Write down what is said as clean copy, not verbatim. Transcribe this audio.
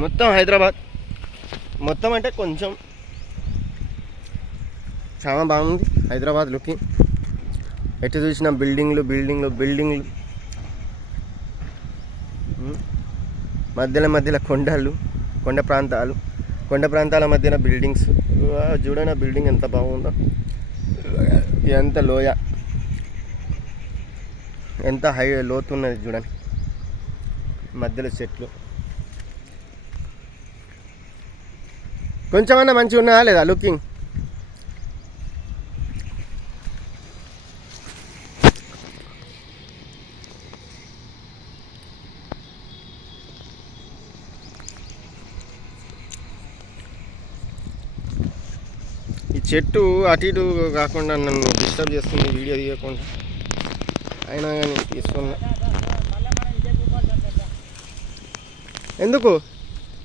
మొత్తం హైదరాబాద్ మొత్తం అంటే కొంచెం చాలా బాగుంది హైదరాబాద్ లుకింగ్. ఎటు చూసిన బిల్డింగ్లు బిల్డింగ్లు బిల్డింగ్లు, మధ్యలో కొండలు, కొండ ప్రాంతాల మధ్యన బిల్డింగ్స్. చూడండి బిల్డింగ్ ఎంత బాగుందో, ఎంత లోయ, ఎంత లోతు ఉన్నది చూడండి, మధ్యలో చెట్లు. కొంచెమన్నా మంచిగా ఉన్నదా లేదా లుకింగ్? ఈ చెట్టు అటు ఇటు కాకుండా నన్ను డిస్టర్బ్ చేస్తుంది వీడియో తీయకుండా, అయినా కానీ తీస్తున్నా. ఎందుకు?